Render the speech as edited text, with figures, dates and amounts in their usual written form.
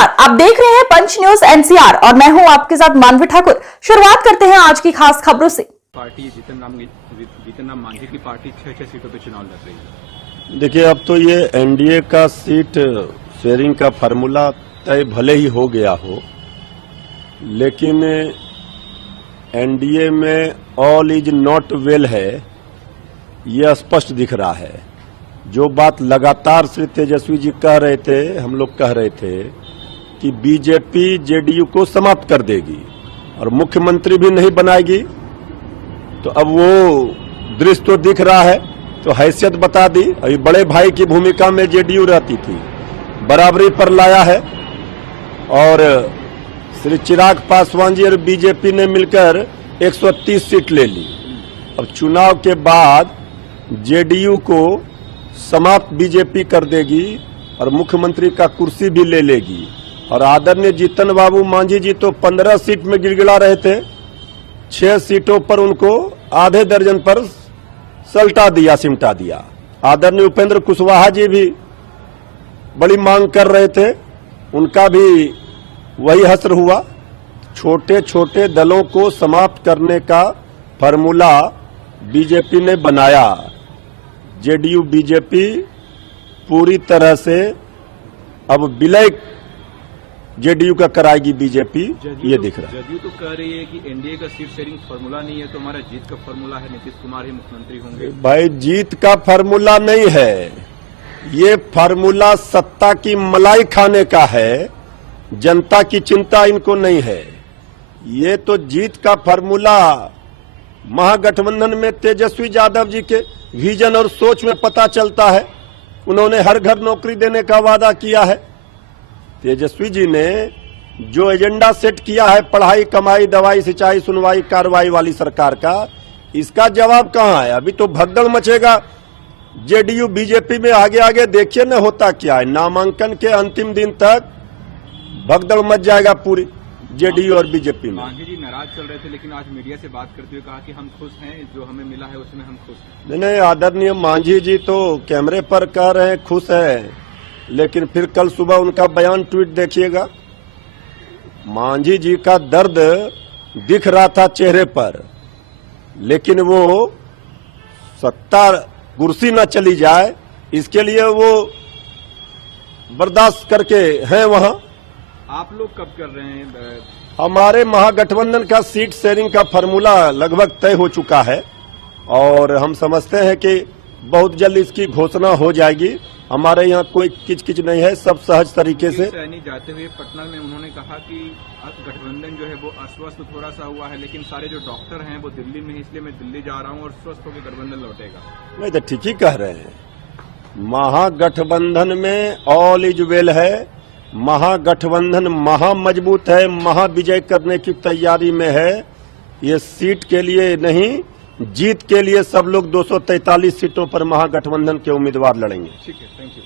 नमस्कार, आप देख रहे हैं पंच न्यूज एनसीआर और मैं हूं आपके साथ मानवी ठाकुर। शुरुआत करते हैं आज की खास खबरों से। पार्टी जीतन राम मांझी की पार्टी 6 सीटों पे चुनाव लड़ रही है। देखिए, अब तो ये एनडीए का सीट शेयरिंग का फार्मूला तय भले ही हो गया हो, लेकिन एनडीए में ऑल इज नॉट वेल है, ये स्पष्ट दिख रहा है। जो बात लगातार श्री तेजस्वी जी कह रहे थे, हम लोग कह रहे थे कि बीजेपी जेडीयू को समाप्त कर देगी और मुख्यमंत्री भी नहीं बनाएगी, तो अब वो दृश्य तो दिख रहा है। तो हैसियत बता दी, अभी बड़े भाई की भूमिका में जेडीयू रहती थी, बराबरी पर लाया है और श्री चिराग पासवान जी और बीजेपी ने मिलकर 130 सीट ले ली। अब चुनाव के बाद जेडीयू को समाप्त बीजेपी कर देगी और मुख्यमंत्री का कुर्सी भी ले लेगी। और आदरणीय जीतन बाबू मांझी जी तो 15 सीट में गिड़गिड़ा रहे थे, 6 सीटों पर उनको आधे दर्जन पर सल्टा दिया, सिमटा दिया। आदरणीय उपेंद्र कुशवाहा जी भी बड़ी मांग कर रहे थे, उनका भी वही हश्र हुआ। छोटे छोटे दलों को समाप्त करने का फार्मूला बीजेपी ने बनाया। जेडीयू बीजेपी पूरी तरह से अब विलय जेडीयू का कराएगी बीजेपी, ये दिख रहा है। जेडीयू तो कह रही है कि एनडीए का सीट शेयरिंग फार्मूला नहीं है, तो हमारा जीत का फार्मूला है, नीतीश कुमार ही मुख्यमंत्री होंगे। भाई, जीत का फार्मूला नहीं है, ये फार्मूला सत्ता की मलाई खाने का है। जनता की चिंता इनको नहीं है। ये तो जीत का फार्मूला महागठबंधन में तेजस्वी यादव जी के विजन और सोच में पता चलता है। उन्होंने हर घर नौकरी देने का वादा किया है। तेजस्वी जी ने जो एजेंडा सेट किया है, पढ़ाई, कमाई, दवाई, सिंचाई, सुनवाई, कार्रवाई वाली सरकार का, इसका जवाब कहां है? अभी तो भगदड़ मचेगा जेडीयू बीजेपी में। आगे आगे देखिए न होता क्या है। नामांकन के अंतिम दिन तक भगदड़ मच जाएगा पूरी जेडीयू और बीजेपी में। मांझी जी नाराज चल रहे थे, लेकिन आज मीडिया से बात करते हुए कहा कि हम खुश हैं, जो हमें मिला है उसमें हम खुश हैं। नहीं, आदरणीय मांझी जी तो कैमरे पर कह रहे हैं खुश है, लेकिन फिर कल सुबह उनका बयान ट्वीट देखिएगा। मांझी जी का दर्द दिख रहा था चेहरे पर, लेकिन वो सत्ता कुर्सी न चली जाए इसके लिए वो बर्दाश्त करके हैं वहां। आप लोग कब कर रहे हैं? हमारे महागठबंधन का सीट शेयरिंग का फार्मूला लगभग तय हो चुका है और हम समझते हैं कि बहुत जल्द इसकी घोषणा हो जाएगी। हमारे यहाँ कोई किचकिच नहीं है, सब सहज तरीके से। सैनी जाते हुए पटना में उन्होंने कहा कि गठबंधन जो है वो अस्वस्थ थोड़ा सा हुआ है, लेकिन सारे जो डॉक्टर हैं वो दिल्ली में, इसलिए मैं दिल्ली जा रहा हूँ और स्वस्थ होकर गठबंधन लौटेगा। नहीं तो ठीक ही कह रहे हैं। महागठबंधन में ऑल इज वेल है। महागठबंधन महा मजबूत है, महाविजय करने की तैयारी में है। ये सीट के लिए नहीं, जीत के लिए सब लोग 243 सीटों पर महागठबंधन के उम्मीदवार लड़ेंगे। ठीक है, थैंक यू।